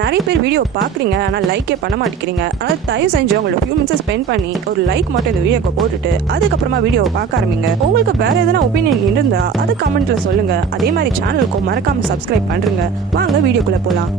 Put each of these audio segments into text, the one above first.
நிறைய பேர் வீடியோ பார்க்குறீங்க ஆனால் லைக்கே பண்ண மாட்டேங்கிறீங்க. ஆனால் தயவு செஞ்சு உங்களோட ஃபியூ மினிட்ஸ் ஸ்பெண்ட் பண்ணி ஒரு லைக் மட்டும் இந்த வீடியோக்கு போட்டுட்டு அதுக்கப்புறமா வீடியோவை பார்க்க ஆரம்பிங்க. உங்களுக்கு வேற எதனா ஒப்பீனியன் இருந்தா அதை கமெண்ட்ல சொல்லுங்க. அதே மாதிரி சேனலுக்கும் மறக்காம சப்ஸ்கிரைப் பண்றீங்க. வாங்க வீடியோக்குள்ள போலாம்.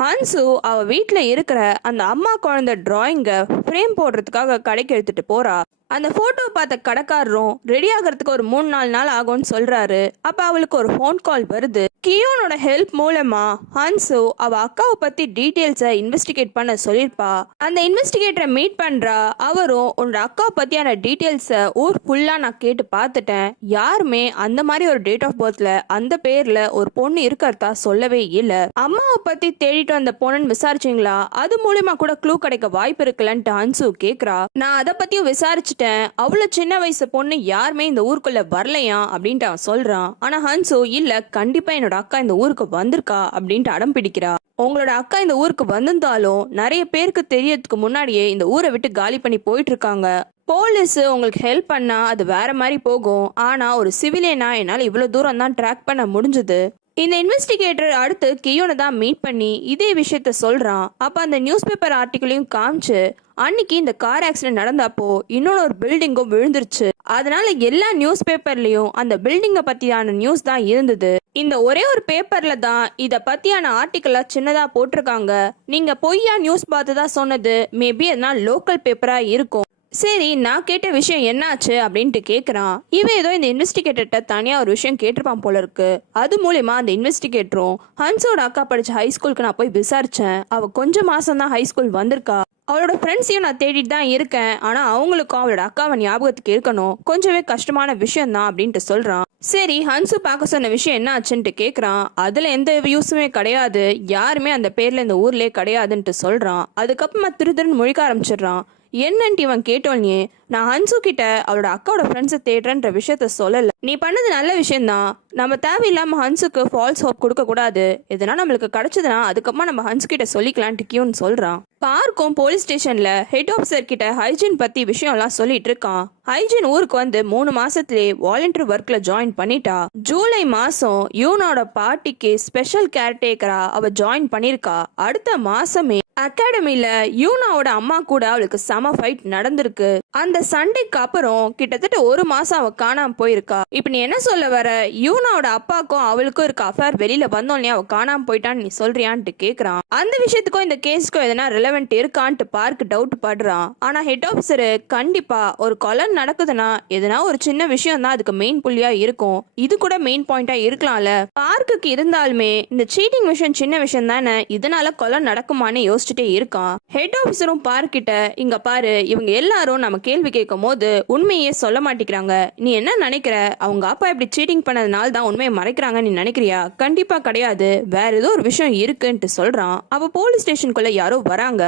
ஹன்சு அவ வீட்டில் இருக்கிற அந்த அம்மா குழந்தை டிராயிங்கை ஃப்ரேம் போடுறதுக்காக கடைக்கு எடுத்துட்டு போறா. அந்த போட்டோ பார்த்த கடைக்காரரும் ரெடி ஆகிறதுக்கு ஒரு 3-4 நாள் ஆகும்னு சொல்றாரு. அப்ப அவளுக்கு ஒரு ஃபோன் கால் வருது. கியோனோட ஹெல்ப் மூலமா ஹன்சு அவ அக்காவை பத்தி டீடைல்ஸை இன்வெஸ்டிகேட் பண்ண சொல்லிருப்பா. அந்த இன்வெஸ்டிகேட்டரை மீட் பண்றா. அவரும் உன்னோட அக்காவை பத்தியான டீடைல்ஸை ஊர் ஃபுல்லா நான் கேட்டு பார்த்துட்டேன். யாருமே அந்த மாதிரி ஒரு டேட் ஆஃப் பர்த்ல அந்த பேர்ல ஒரு பொண்ணு இருக்கிறதா சொல்லவே இல்லை. அம்மாவை பத்தி தேடிட்டு வந்த பொண்ணுன்னு விசாரிச்சிங்களா? அது மூலமா கூட க்ளூ கிடைக்க வாய்ப்பு இருக்குல்லன்ட்டு ஹன்சு கேக்குறா. நான் அதை பத்தியும் விசாரிச்சுட்டேன். அவ்வளவு சின்ன வயசு பொண்ணு யாருமே இந்த ஊருக்குள்ள வரலையா அப்படின்ட்டு அவன் சொல்றான். ஆனா ஹன்சு இல்ல, கண்டிப்பா என்னோட அக்கா இந்த ஊருக்கு வந்திருக்கா அப்படின்ட்டு அடம் பிடிக்கிறா. உங்களோட அக்கா இந்த ஊருக்கு வந்திருந்தாலும் நிறைய பேருக்கு தெரியறதுக்கு முன்னாடியே இந்த ஊரை விட்டு காலி பண்ணி போயிட்டு இருக்காங்க. போலீஸ் உங்களுக்கு ஹெல்ப் பண்ணா அது வேற மாதிரி போகும். ஆனா ஒரு சிவிலியனா என்னால இவ்வளவு தூரம் தான் ட்ராக் பண்ண முடிஞ்சது. இந்த இன்வெஸ்டிகேட்டர் அடுத்து கியோனை தான் மீட் பண்ணி இதே விஷயத்த சொல்றான். அப்ப அந்த நியூஸ் பேப்பர் ஆர்டிகிளையும் காமிச்சு அன்னைக்கு இந்த கார் ஆக்சிடென்ட் நடந்தப்போ இன்னொன்னு ஒரு பில்டிங்கும் விழுந்துருச்சு. அதனால எல்லா நியூஸ் பேப்பர்லயும் அந்த பில்டிங்கை பத்தியான நியூஸ் தான் இருந்தது. இந்த ஒரே ஒரு பேப்பர்ல தான் இத பத்தியான ஆர்டிகிளா சின்னதா போட்டிருக்காங்க. நீங்க பொய்யா நியூஸ் பார்த்துதான் சொன்னது. மேபி அதனால லோக்கல் பேப்பரா இருக்கும். சரி, நான் கேட்ட விஷயம் என்னாச்சு அப்படின்ட்டு கேட்குறான். இவன் ஏதோ இந்த இன்வெஸ்டிகேட்டர்கிட்ட தனியாக ஒரு விஷயம் கேட்டிருப்பான் போல இருக்கு. அது மூலயமா அந்த இன்வெஸ்டிகேட்டரும் ஹன்சோட அக்கா படித்த ஹை ஸ்கூலுக்கு நான் போய் விசாரிச்சேன். அவள் கொஞ்சம் மாசம் தான் ஹை ஸ்கூல் வந்திருக்கா. அவளோட ஃப்ரெண்ட்ஸையும் நான் தேடிட்டு தான் இருக்கேன். ஆனால் அவங்களுக்கும் அவளோட அக்காவை ஞாபகத்துக்கு இருக்கணும். கொஞ்சமே கஷ்டமான விஷயம் தான் அப்படின்ட்டு சொல்றான். சரி, ஹன்சு பார்க்க சொன்ன விஷயம் என்ன ஆச்சுன்ட்டு கேட்குறான். அதில் எந்த யூஸுமே கிடையாது. யாருமே அந்த பேரில் இந்த ஊர்லேயே கிடையாதுன்ட்டு சொல்கிறான். அதுக்கப்புறமா திருன்னு முழிக்க ஆரம்பிச்சிடுறான். என்னன்ட்டு இவன் கேட்டோன்னே, நான் ஹன்சு கிட்ட அவளோட அக்காவோட ஃப்ரெண்ட்ஸை தேடுறன்ற விஷயத்த சொல்லல. நீ பண்ணது நல்ல விஷயம்தான். நம்ம தேவையில்லாம ஹன்சுக்கு ஃபால்ஸ் ஹோப் கொடுக்க கூடாது. எதனா நம்மளுக்கு கிடைச்சதுன்னா அதுக்கப்புறமா நம்ம ஹன்சு கிட்ட சொல்லிக்கலான்ட்டு கியூன்னு சொல்றான். பார்க்கும் போலீஸ் ஸ்டேஷன்ல ஹெட் ஆஃபீஸர் கிட்ட ஹைஜீன் பத்தி விஷயம் எல்லாம் சொல்லிட்டு இருக்கான். ஹைஜீன் ஊருக்கு வந்து 3 மாசத்திலே வாலண்டியர் ஒர்க்ல ஜாயின் பண்ணிட்டா. ஜூலை மாசம் யூனோட பார்ட்டிக்கு ஸ்பெஷல் கேர்டேக்கரா அவ ஜாயின் பண்ணிருக்கா. அடுத்த மாசமே அகாடமில யூனாவோட அம்மா கூட அவளுக்கு செம ஃபைட் நடந்திருக்கு. அந்த சண்டைக்கு அப்புறம் கிட்டத்தட்ட 1 மாசம் அவ காணாம போயிருக்கா. இப்ப நீ என்ன சொல்ல வர? யூனாவோட அப்பாக்கும் அவளுக்கும் இருக்க அஃபேர் வெளியில வந்தோடனே அவ காணாம போயிட்டான்னு நீ சொல்றியான்ட்டு கேக்குறான். அந்த விஷயத்துக்கும் இந்த கேஸுக்கும் எதனா ரெலவெண்ட் இருக்கான்ட்டு பார்க்க டவுட் படுறான். ஆனா ஹெட் ஆஃபீஸர் கண்டிப்பா ஒரு கொலை நடக்குதுன்னா எதனா ஒரு சின்ன விஷயம் தான் அதுக்கு மெயின் புள்ளியா இருக்கும். இது கூட மெயின் பாயிண்டா இருக்கலாம்ல. பார்க்குக்கு இருந்தாலுமே இந்த சீட்டிங் விஷயம் சின்ன விஷயம் தானே, இதனால கொலை நடக்குமான்னு யோசிச்சுட்டே இருக்கான். ஹெட் ஆஃபீஸரும் பார்க்கிட்ட, இங்க பாரு, இவங்க எல்லாரும் நம்ம கேள்வி கேட்கும் போது உண்மையே சொல்ல மாட்டேங்கிறாங்க. நீ என்ன நினைக்கிற? அவங்க அப்பா இப்படி சீட்டிங் பண்ணதுனால தான் உண்மையை மறைக்கிறாங்க நீ நினைக்கிறியா? கண்டிப்பா கிடையாது. வேற ஏதோ ஒரு விஷயம் இருக்குன்ட்டு சொல்றான். அவ போலீஸ் ஸ்டேஷனுக்குள்ள யாரோ வராங்க.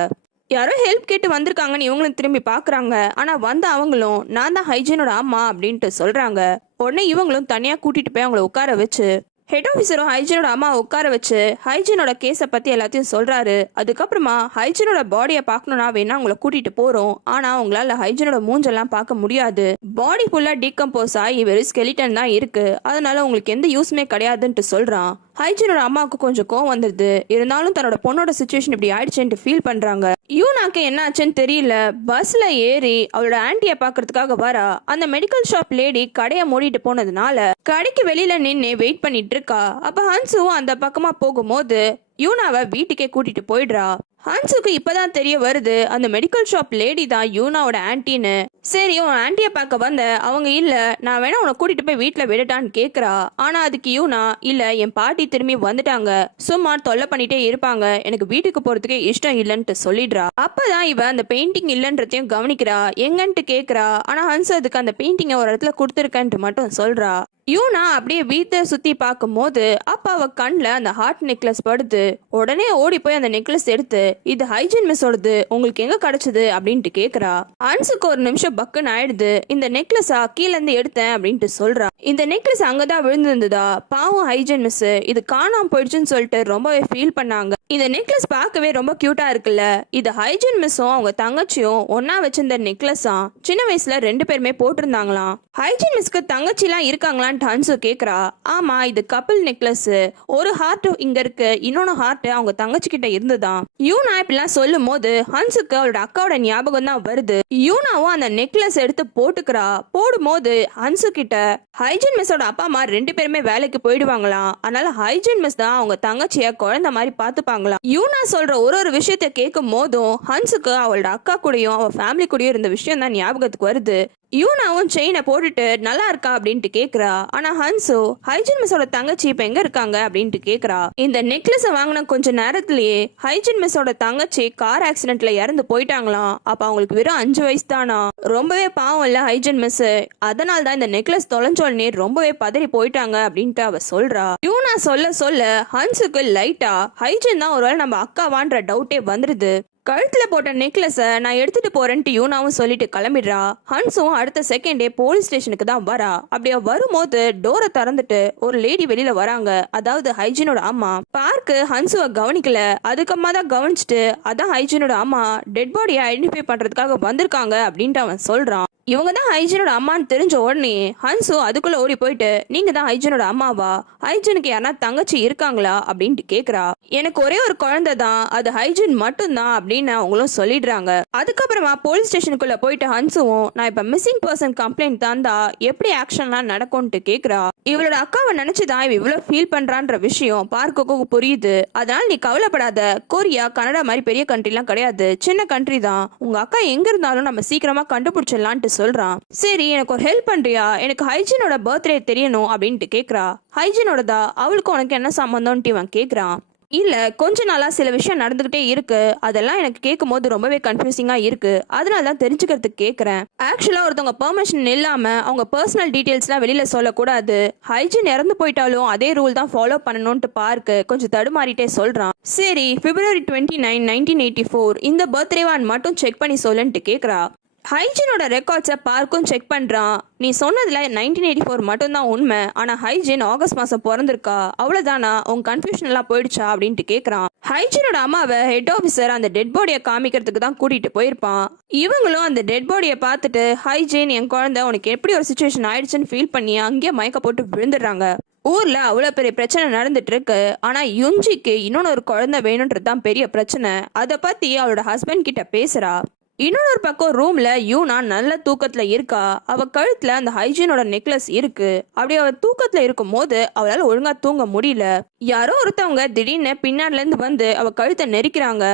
யாரோ ஹெல்ப் கேட்டு வந்திருக்காங்கன்னு இவங்களும் திரும்பி பாக்குறாங்க. ஆனா வந்து அவங்களும் நான் தான் ஹைஜீனோட அம்மா அப்படின்ட்டு சொல்றாங்க. உடனே இவங்களும் தனியா கூட்டிட்டு போய் அவங்கள உட்கார வச்சு ஹெட் ஆஃபீஸரும் ஹைஜீனோட அம்மா உட்கார வச்சு ஹைஜீனோட கேஸை பத்தி எல்லாத்தையும் சொல்றாரு. அதுக்கப்புறமா ஹைஜீனோட பாடியை பார்க்கணும்னா வேணா உங்களை கூட்டிட்டு போறோம். ஆனா உங்களால ஹைஜீனோட மூஞ்செல்லாம் பார்க்க முடியாது. பாடி ஃபுல்லா டீகம்போஸ் ஆகி வெறும் ஸ்கெலிட்டன் தான் இருக்கு. அதனால உங்களுக்கு எந்த யூஸ்மே கிடையாதுன்ட்டு சொல்றான். ஹைஜீனோட அம்மாவுக்கு கொஞ்சம் கோவம் வந்துருது. இருந்தாலும் தன்னோட பொண்ணோட சிச்சுவேஷன் இப்படி ஆயிடுச்சுன்னு ஃபீல் பண்றாங்க. யூனாக்கு என்ன ஆச்சுன்னு தெரியல. பஸ்ல ஏறி அவளோட ஆன்ட்டியை பாக்குறதுக்காக வரா. அந்த மெடிக்கல் ஷாப் லேடி கடையை மூடிட்டு போனதுனால கடைக்கு வெளியில நின்று வெயிட் பண்ணிட்டு இருக்கா. அப்ப ஹன்சுவும் அந்த பக்கமா போகும்போது யூனாவை வீட்டுக்கே கூட்டிட்டு போயிடுறா. ஹன்சுக்கு இப்பதான் தெரிய வருது அந்த மெடிக்கல் ஷாப் லேடி தான் யூனாவோட ஆன்ட்டின்னு. சரி, உன் ஆன்ட்டியை பார்க்க வந்த, அவங்க இல்ல, நான் வேணா உன்னை கூட்டிட்டு போய் வீட்டுல விடட்டான்னு கேக்குறா. ஆனா அதுக்கு யூனா, இல்ல, என் பாட்டி திரும்பி வந்துட்டாங்க, சும்மா தொல்லை பண்ணிட்டே இருப்பாங்க, எனக்கு வீட்டுக்கு போறதுக்கே இஷ்டம் இல்லைன்ட்டு சொல்லிடுறா. அப்பதான் இவ அந்த பெயிண்டிங் இல்லைன்றதையும் கவனிக்கிறா. எங்கன்ட்டு கேக்குறா. ஆனா ஹன்சு அதுக்கு அந்த பெயிண்டிங்கை ஒரு இடத்துல கொடுத்துருக்கன்ட்டு மட்டும் சொல்றா. யூனா அப்படியே வீட்டை சுத்தி பார்க்கும் போது அப்ப அவ கண்ல அந்த ஹார்ட் நெக்லஸ் படுது. உடனே ஓடி போய் அந்த நெக்லஸ் எடுத்து, இது ஹைஜீன் மிஸ்ஸோடது, உங்களுக்கு எங்க கிடைச்சது அப்படின்ட்டு கேக்குறா. ஹன்சுக்கு ஒரு நிமிஷம் பக்குன்னு ஆயிடுது. இந்த நெக்லஸா கீழ இருந்து எடுத்தேன் அப்படின்ட்டு சொல்றா. இந்த நெக்லஸ் அங்கதான் விழுந்திருந்ததா? பாவம் ஹைஜீன் மிஸ் இது காணாம போயிடுச்சுன்னு சொல்லிட்டு ரொம்பவே ஃபீல் பண்ணாங்க. இந்த நெக்லஸ் பார்க்கவே ரொம்ப கியூட்டா இருக்குல்ல. இது ஹைஜீன் மிஸ்ஸும் அவங்க தங்கச்சியும் ஒன்னா வச்சிருந்த நெக்லஸா. சின்ன வயசுல 2 பேருமே போட்டிருந்தாங்களாம். ஹைஜின் மிஸ்க்கு தங்கச்சிலாம் இருக்காங்களான்னு ஹன்சு கேக்குறா. ஆமா, இது கப்பிள் நெக்லஸ். ஒரு ஹார்ட் இங்க இருக்கு, இன்னொன்னு ஹார்ட் அவங்க தங்கச்சி கிட்ட இருந்துதான். யூனா இப்படிலாம் சொல்லும் போது ஹன்சுக்கு அவளோட அக்காவோட ஞாபகம் தான் வருது. யூனாவும் அந்த நெக்லஸ் எடுத்து போட்டுக்கிறா. போடும்போது ஹன்சு கிட்ட ஹைஜின் மிஸ்ஸோட அப்பா அம்மா 2 பேருமே வேலைக்கு போயிடுவாங்களாம். அதனால ஹைஜின் மிஸ் தான் அவங்க தங்கச்சிய குழந்தை மாதிரி பாத்துப்பாங்களாம். யூனா சொல்ற ஒரு விஷயத்த கேட்கும் போதும் ஹன்சுக்கு அவளோட அக்கா கூடயும் அவ ஃபேமிலி கூடயும் இருந்த விஷயம் தான் ஞாபகத்துக்கு வருது. யூனாவும் செயினை போட்டுட்டு நல்லா இருக்கா அப்படின்ட்டு கேக்குறா. ஆனா ஹன்சு ஹைஜின் மிஸ்ஸோட தங்கச்சி இப்ப எங்க இருக்காங்க அப்படின்ட்டு கேக்குறா. இந்த நெக்லஸ வாங்கின கொஞ்ச நேரத்திலேயே ஹைஜின் மிஸ்ஸோட தங்கச்சி கார் ஆக்சிடென்ட்ல இறந்து போயிட்டாங்களாம். அப்ப அவங்களுக்கு வெறும் 5 வயசு தானா. ரொம்பவே பாவம் இல்ல ஹைஜின் மிஸ். அதனால தான் இந்த நெக்லஸ் தொலைஞ்சோடனே ரொம்பவே பதறி போயிட்டாங்க அப்படின்ட்டு அவ சொல்றா. யூனா சொல்ல சொல்ல ஹன்சுக்கு லைட்டா ஹைஜின் தான் ஒருவேளை நம்ம அக்காவான்ற டவுட்டே வந்துருது. கழுத்துல போட்ட நெக்லஸ நான் எடுத்துட்டு போறேன்ட்டு யூனாவும் சொல்லிட்டு கிளம்பிடுறா. ஹன்ஸும் அடுத்த செகண்டே போலீஸ் ஸ்டேஷனுக்கு தான் வரா. அப்படியே வரும்போது டோரை திறந்துட்டு ஒரு லேடி வெளியில வராங்க. அதாவது ஹைஜினோட அம்மா. பார்க்கு ஹன்சுவை கவனிக்கல. அதுக்கம்மா தான் கவனிச்சுட்டு அதான் ஹைஜினோட அம்மா டெட் பாடியை ஐடென்டிஃபை பண்றதுக்காக வந்திருக்காங்க அப்படின்ட்டு அவன் சொல்றான். இவங்க தான் ஹைஜினோட அம்மான்னு தெரிஞ்ச உடனே ஹன்சு அதுக்குள்ள ஓடி போயிட்டு நீங்க தான் ஹைஜினோட அம்மாவா, ஹைஜினுக்கு யாரா தங்கச்சி இருக்காங்களா அப்படின்ட்டு கேக்குறா. எனக்கு ஒரே ஒரு குழந்தை தான், அது ஹைஜின் மட்டும் தான் அப்படின்னு அவங்களும் சொல்லிடுறாங்க. அதுக்கப்புறமா போலீஸ் ஸ்டேஷனுக்குள்ள போயிட்டு ஹன்சுவும் நான் இப்ப மிஸ்ஸிங் பர்சன் கம்ப்ளைண்ட் தந்தா எப்படி ஆக்ஷன்லாம் நடக்கும்ட்டு கேக்குறா. இவளோட அக்காவை நினைச்சுதான் இவ இவ்வளவு ஃபீல் பண்றான்ற விஷயம் பார்க்குக்கு புரியுது. அதனால நீ கவலைப்படாத, கொரியா கனடா மாதிரி பெரிய கண்ட்ரிலாம் கிடையாது, சின்ன கண்ட்ரி தான். உங்க அக்கா எங்க இருந்தாலும் நம்ம சீக்கிரமா கண்டுபிடிச்சிடலான்ட்டு சொல்றான். சரி எனக்கு ஒரு ஹெல்ப் பண்றியா, எனக்கு ஹைஜினோட பர்த்டே தெரியணும் அப்படின்ட்டு கேக்குறா. ஹைஜினோடதா, அவளுக்கு உனக்கு என்ன சம்பந்தம்ட்டு இவன் கேக்குறான். இல்ல கொஞ்ச நாளா சில விஷயம் நடந்துகிட்டே இருக்கு, அதெல்லாம் எனக்கு கேட்கும் போது ரொம்பவே கன்ஃபியூசிங்கா இருக்கு, அதனால தான் தெரிஞ்சுக்கிறதுக்கு கேக்குறேன். ஆக்சுவலா ஒருத்தவங்க பெர்மிஷன் இல்லாம அவங்க பர்சனல் டீடைல்ஸ்லாம் வெளியில சொல்லக்கூடாது. ஹைஜின் இறந்து போயிட்டாலும் அதே ரூல் தான் ஃபாலோ பண்ணணும்ட்டு பார்க்கு கொஞ்சம் தடுமாறிட்டே சொல்றான். சரி February 29, 1984 இந்த பர்த்டேவான் மட்டும் செக் பண்ணி சொல்லுன்ட்டு கேக்குறா. ஹைஜினோட ரெக்கார்ட்ஸை பார்க்கும் செக் பண்றான். நீ சொன்னதுல 1984 மட்டும்தான் உண்மை, ஆனா ஹைஜின் ஆகஸ்ட் மாசம் பிறந்திருக்கா, அவ்வளவுதானா, உங்க கன்ஃபியூஷன் எல்லாம் போயிடுச்சா அப்படின்ட்டு கேக்குறான். ஹைஜினோட அம்மாவை ஹெட் ஆபீசர் அந்த டெட் பாடியை காமிக்கிறதுக்கு தான் கூட்டிட்டு போயிருப்பான். இவங்களும் அந்த டெட் பாடியை பார்த்துட்டு ஹைஜின் என் குழந்தை உனக்கு எப்படி ஒரு சுச்சுவேஷன் ஆயிடுச்சுன்னு ஃபீல் பண்ணி அங்கேயே மயக்க போட்டு விழுந்துடுறாங்க. ஊர்ல அவ்வளவு பெரிய பிரச்சனை நடந்துட்டு இருக்கு. ஆனா யுஞ்சிக்கு இன்னொன்னு ஒரு குழந்தை வேணும்ன்றது தான் பெரிய பிரச்சனை. அதை பத்தி அவளோட ஹஸ்பண்ட் கிட்ட பேசுறா. இன்னொரு பக்கம் ரூம்ல யூனா நல்ல தூக்கத்துல இருக்கா. அவ கழுத்துல அந்த ஹைஜினோட நெக்லஸ் இருக்கு. அப்படி அவ தூக்கத்துல இருக்கும் போது அவளால ஒழுங்கா தூங்க முடியல. யாரோ ஒருத்தவங்க திடீர்னு பின்னாடில இருந்து வந்து அவ கழுத்தை நெரிக்கிறாங்க.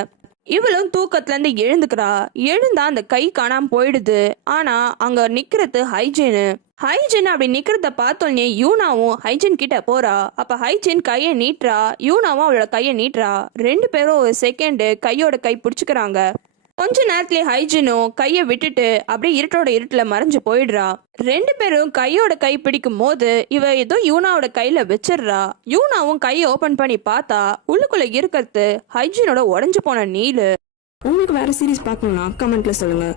இவளும் தூக்கத்துல இருந்து எழுந்துக்கிறா. எழுந்தா அந்த கை காணாம போயிடுது. ஆனா அங்க நிக்கிறது ஹைஜின் அப்படி நிக்கிறத பார்த்தோன்னே யூனாவும் ஹைஜின் கிட்ட போறா. அப்ப ஹைஜின் கையை நீட்டுறா. யூனாவும் அவளோட கையை நீட்டுறா. 2 பேரும் ஒரு செகண்ட் கையோட கை பிடிச்சுக்கிறாங்க. கொஞ்ச நேரத்துல ஹைஜினும் கையை விட்டுட்டு அப்படியே இருட்டோட இருட்டுல மறைஞ்சு போயிடுறா. 2 பேரும் கையோட கை பிடிக்கும் போது இவ ஏதோ யூனாவோட கையில வச்சிடுறா. யூனாவும் கையை ஓபன் பண்ணி பார்த்தா உள்ளுக்குள்ள இருக்கிறது ஹைஜினோட உடஞ்சு போன நீலு. உங்களுக்கு வேற சீரிஸ் பார்க்கணும்னா கமெண்ட்ல சொல்லுங்க.